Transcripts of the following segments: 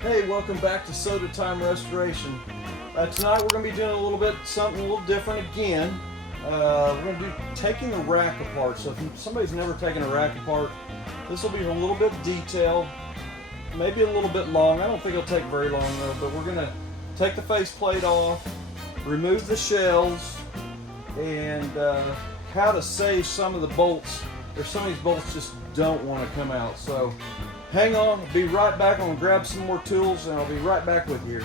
Hey, welcome back to Soda Time Restoration. Tonight we're going to be doing something a little different again. We're going to do taking the rack apart. So if somebody's never taken a rack apart, this will be a little bit detailed, maybe a little bit long. I don't think it'll take very long though, but we're going to take the faceplate off, remove the shells, and how to save some of the bolts. There's some of these bolts just don't want to come out. So hang on, I'll be right back. I'm going to grab some more tools and I'll be right back with you.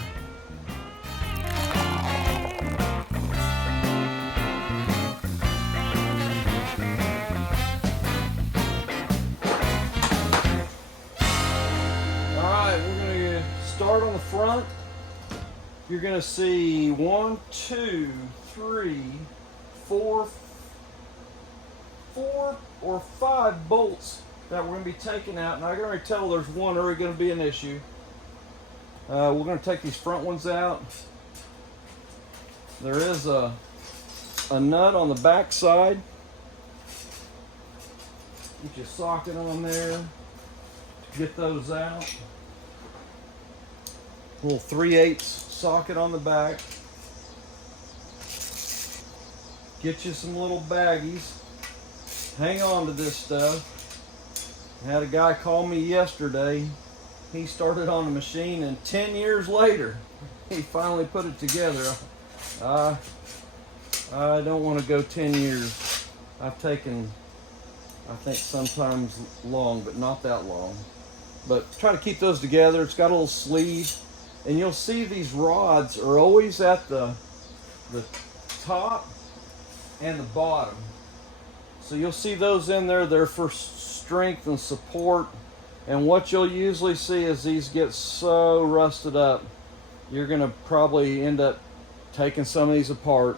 Alright, we're going to start on the front. You're going to see 1, 2, 3, 4 or 5 bolts that we're going to be taking out, and I can already tell there's one already going to be an issue. We're going to take these front ones out. There is a nut on the back side. Get your socket on there. Get those out. Little 3/8 socket on the back. Get you some little baggies. Hang on to this stuff. I had a guy call me yesterday. He started on the machine and 10 years later, he finally put it together. I don't want to go 10 years. I've taken, I think sometimes long, but not that long. But try to keep those together. It's got a little sleeve. And you'll see these rods are always at the top and the bottom. So you'll see those in there. They're for strength and support. And what you'll usually see is these get so rusted up, you're going to probably end up taking some of these apart.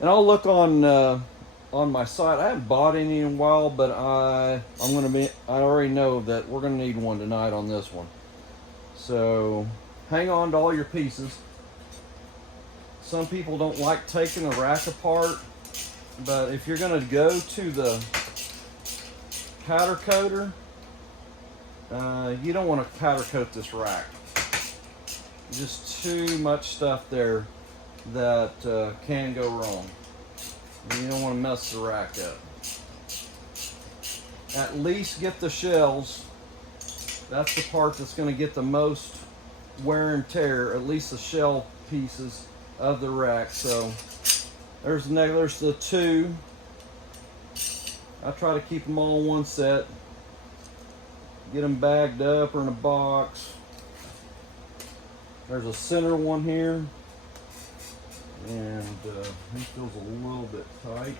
And I'll look on my site. I haven't bought any in a while, but I already know that we're going to need one tonight on this one. So hang on to all your pieces. Some people don't like taking the rack apart, but if you're going to go to the powder coater, you don't want to powder coat this rack. Just too much stuff there that can go wrong. And you don't want to mess the rack up. At least get the shells. That's the part that's going to get the most wear and tear, at least the shell pieces of the rack. So there's the 2. I try to keep them all in one set. Get them bagged up or in a box. There's a center one here. And it feels a little bit tight.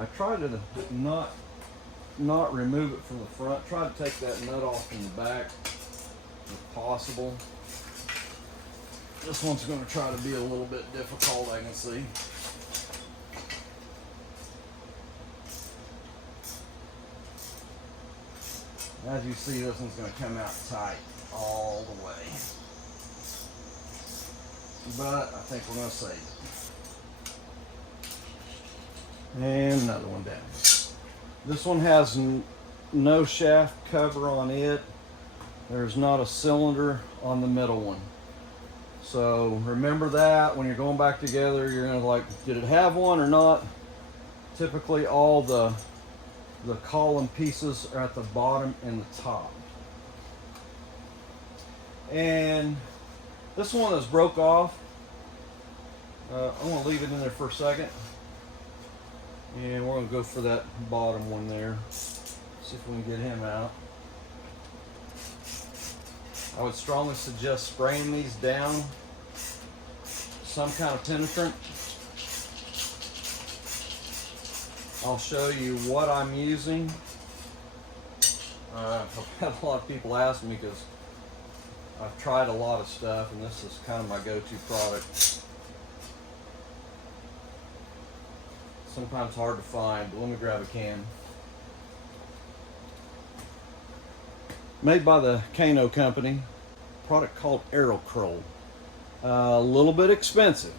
I try to not remove it from the front. Try to take that nut off from the back if possible. This one's going to try to be a little bit difficult, I can see. As you see, this one's going to come out tight all the way. But I think we're going to save it. And another one down. This one has no shaft cover on it. There's not a cylinder on the middle one. So remember that when you're going back together, you're going to like, did it have one or not? Typically all the column pieces are at the bottom and the top. And this one that's broke off, I'm going to leave it in there for a second. And we're going to go for that bottom one there. See if we can get him out. I would strongly suggest spraying these down some kind of penetrant. I'll show you what I'm using. I've had a lot of people ask me because I've tried a lot of stuff and this is kind of my go-to product. Sometimes hard to find, but let me grab a can. Made by the Kano company, product called Aerocrol. A little bit expensive,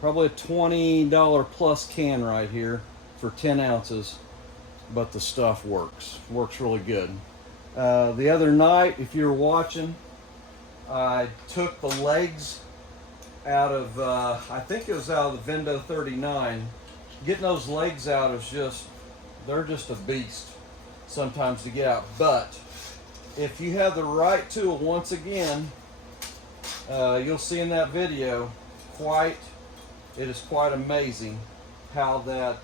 probably a $20 plus can right here for 10 ounces, but the stuff works really good. The other night, if you were watching, I took the legs out of, I think it was out of the Vendo 39. Getting those legs out is just, they're just a beast sometimes to get out. But if you have the right tool, once again, you'll see in that video, it is quite amazing how that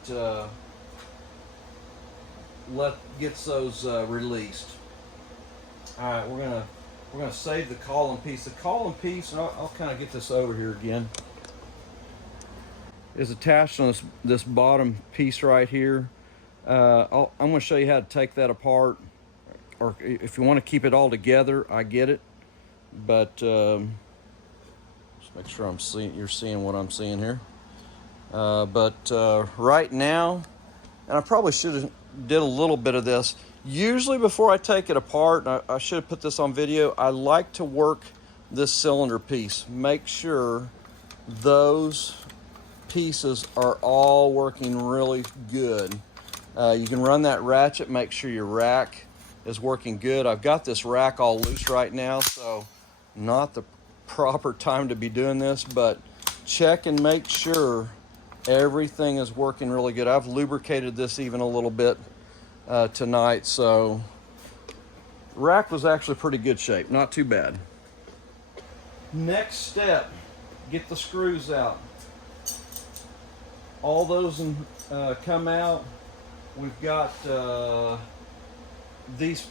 gets those released. All right, we're gonna save the column piece. The column piece, and I'll kind of get this over here again, is attached on this bottom piece right here. I'm going to show you how to take that apart, or if you want to keep it all together, I get it, but just make sure you're seeing what I'm seeing here. But right now, and I probably should have did a little bit of this. Usually before I take it apart, and I should have put this on video, I like to work this cylinder piece. Make sure those pieces are all working really good. You can run that ratchet, make sure your rack is working good. I've got this rack all loose right now, so not the proper time to be doing this, but check and make sure everything is working really good. I've lubricated this even a little bit tonight, so the rack was actually pretty good shape, not too bad. Next step, get the screws out. All those come out. We've got these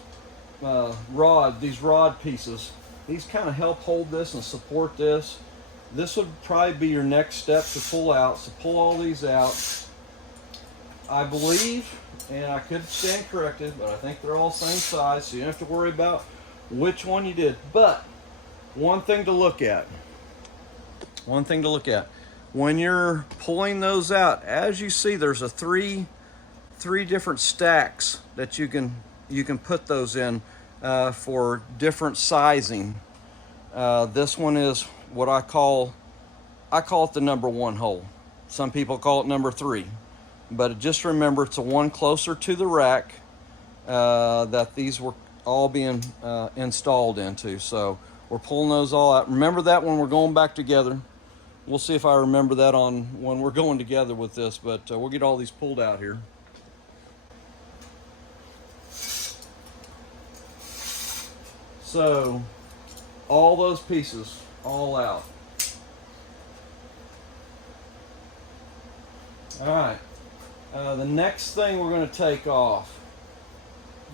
rod pieces. These kind of help hold this and support this. This would probably be your next step to pull out. So pull all these out. I believe, and I could stand corrected, but I think they're all same size, so you don't have to worry about which one you did. But one thing to look at. When you're pulling those out, as you see, there's three different stacks that you can put those in for different sizing. This one is what I call it the number 1 hole. Some people call it number 3, but just remember it's the one closer to the rack that these were all being installed into. So we're pulling those all out. Remember that when we're going back together. We'll see if I remember that on when we're going together with this, but we'll get all these pulled out here. So all those pieces all out. All right, the next thing we're going to take off,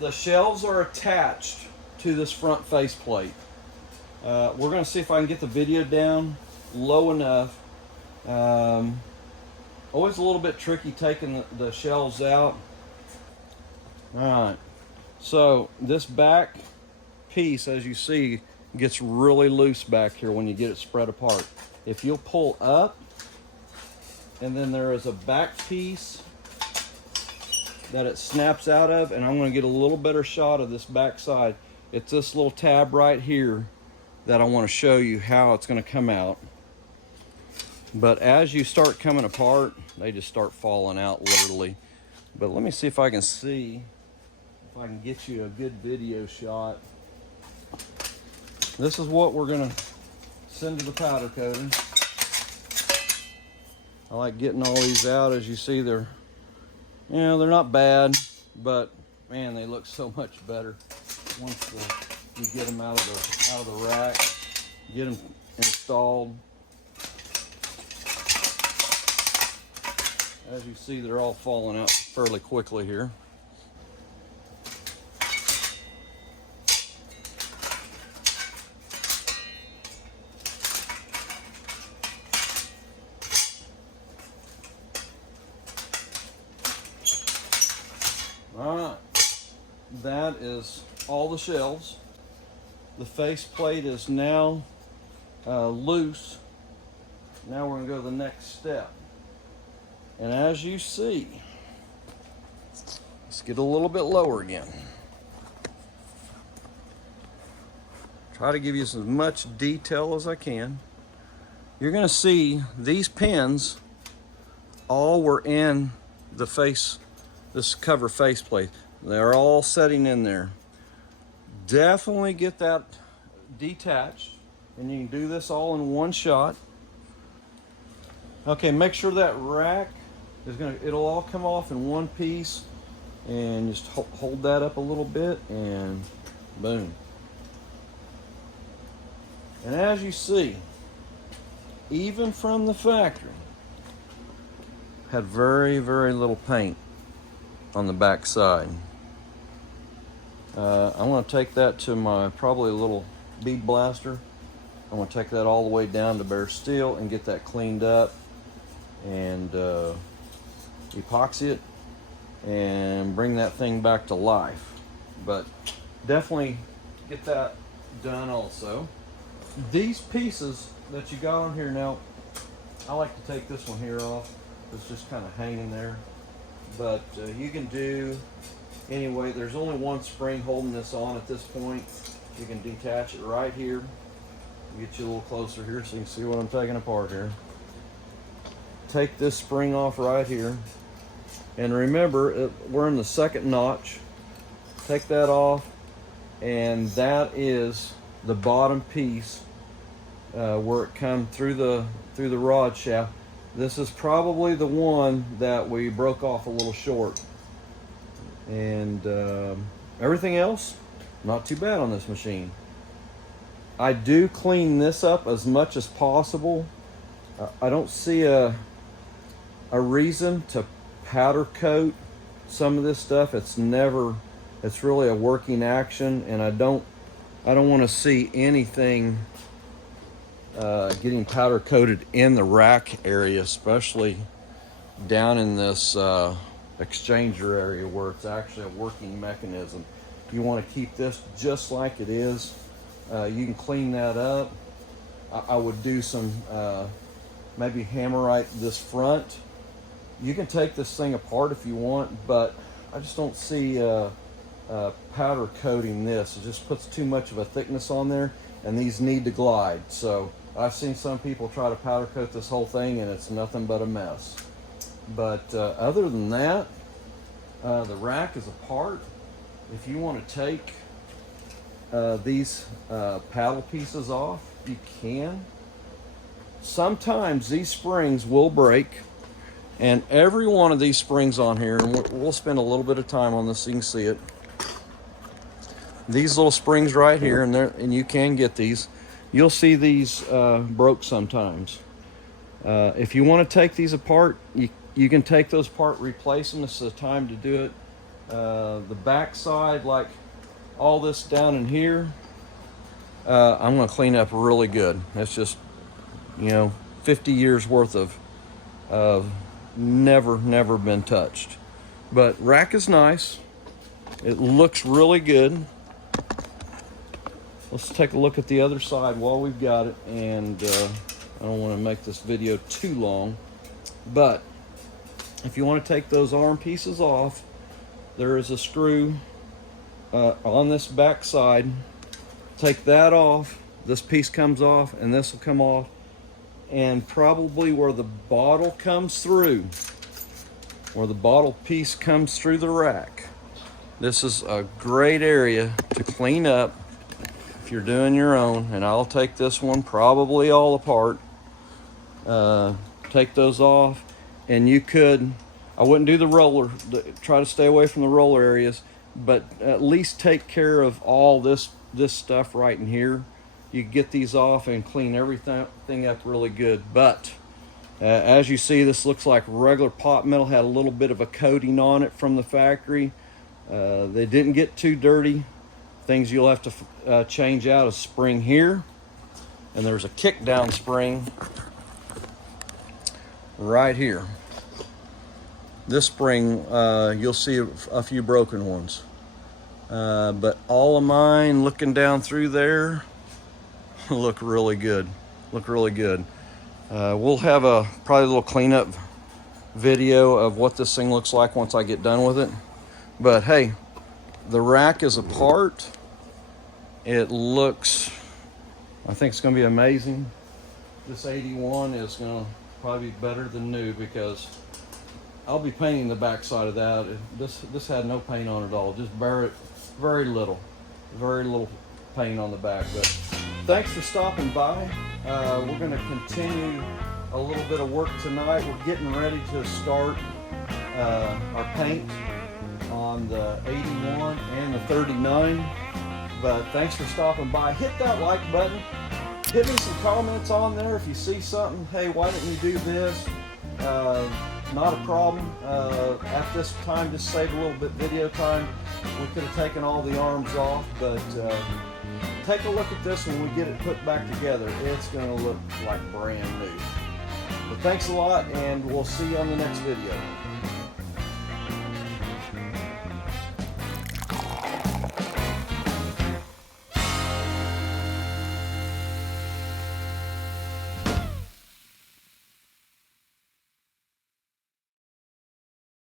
the shelves are attached to this front faceplate. We're going to see if I can get the video down low enough. Always a little bit tricky taking the shelves out. All right, so this back piece, as you see, gets really loose back here when you get it spread apart. If you'll pull up, and then there is a back piece that it snaps out of, and I'm going to get a little better shot of this back side. It's this little tab right here that I want to show you how it's going to come out. But as you start coming apart, they just start falling out literally. But let me see if I can get you a good video shot. This is what we're going to send to the powder coater. I like getting all these out. As you see, they're not bad, but man, they look so much better once you get them out of the rack, get them installed. As you see, they're all falling out fairly quickly here. Alright, that is all the shelves. The faceplate is now loose. Now we're going to go to the next step. And as you see, let's get a little bit lower again. Try to give you as much detail as I can. You're going to see these pins all were in the face, this cover faceplate. They're all setting in there. Definitely get that detached. and you can do this all in one shot. Okay, make sure that rack is it'll all come off in one piece, and just hold that up a little bit, and boom. And as you see, even from the factory, had very, very little paint on the back side. I'm going to take that to my probably a little bead blaster. I'm going to take that all the way down to bare steel and get that cleaned up and epoxy it and bring that thing back to life. But definitely get that done also. These pieces that you got on here now, I like to take this one here off. It's just kind of hanging there. But you can do anyway. There's only one spring holding this on at this point. You can detach it right here. Get you a little closer here so you can see what I'm taking apart here. Take this spring off right here. And remember, we're in the second notch. Take that off, and that is the bottom piece where it comes through the rod shaft. This is probably the one that we broke off a little short. And everything else, not too bad on this machine. I do clean this up as much as possible. I don't see a reason to powder coat some of this stuff. It's really a working action, and I don't want to see anything getting powder coated in the rack area, especially down in this exchanger area where it's actually a working mechanism. You want to keep this just like it is. You can clean that up. I would do some maybe hammerite this front. You can take this thing apart if you want, but I just don't see powder coating this. It just puts too much of a thickness on there, and these need to glide. So I've seen some people try to powder coat this whole thing, and it's nothing but a mess. But other than that, the rack is apart. If you want to take these paddle pieces off, you can. Sometimes these springs will break, and every one of these springs on here, and we'll spend a little bit of time on this so you can see it. These little springs right here, and you can get these. You'll see these broke sometimes. If you want to take these apart, you can take those apart, replace them. This is the time to do it. The back side, like all this down in here, I'm going to clean up really good. It's just, 50 years worth of never been touched. But rack is nice. It looks really good. Let's take a look at the other side while we've got it. And I don't want to make this video too long, but if you want to take those arm pieces off, there is a screw on this back side. Take that off. This piece comes off, and this will come off. And probably where the bottle comes through, where the bottle piece comes through the rack, this is a great area to clean up if you're doing your own. And I'll take this one probably all apart. Take those off, and you could, I wouldn't do the roller, try to stay away from the roller areas, but at least take care of all this stuff right in here. You get these off and clean everything up really good. But as you see, this looks like regular pot metal. Had a little bit of a coating on it from the factory. They didn't get too dirty. Things you'll have to change out a spring here, and there's a kick down spring right here. This spring, you'll see a few broken ones, but all of mine, looking down through there, look really good. We'll have probably a little cleanup video of what this thing looks like once I get done with it. But hey, the rack is apart. It looks, I think it's going to be amazing. This 81 is going to probably be better than new, because I'll be painting the back side of that. This had no paint on it at all, just very little paint on the back. But thanks for stopping by. We're going to continue a little bit of work tonight. We're getting ready to start our paint on the 81 and the 39. But thanks for stopping by. Hit that like button. Hit me some comments on there if you see something. Hey, why didn't you do this? Not a problem. At this time, just save a little bit video time. We could have taken all the arms off, but take a look at this when we get it put back together. It's going to look like brand new. But thanks a lot, and we'll see you on the next video.